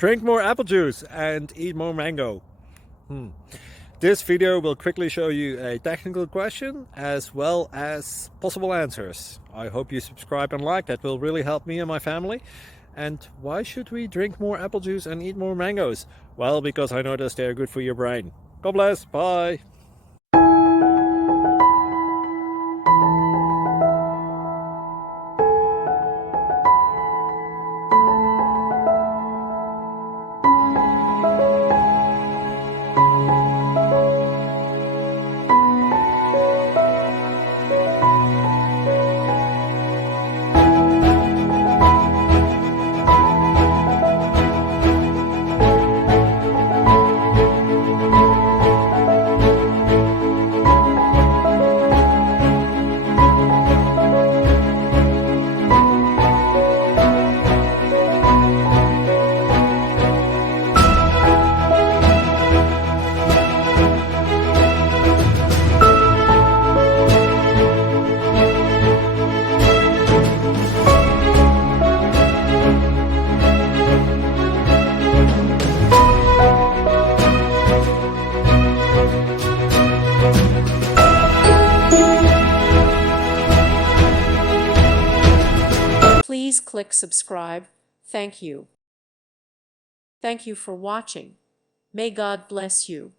Drink more apple juice and eat more mango. This video will quickly show you a technical question as well as possible answers. I hope you subscribe and like, that will really help me and my family. And why should we drink more apple juice and eat more mangoes? Well, because I noticed they're good for your brain. God bless, bye! Please click subscribe. Thank you. Thank you for watching. May God bless you.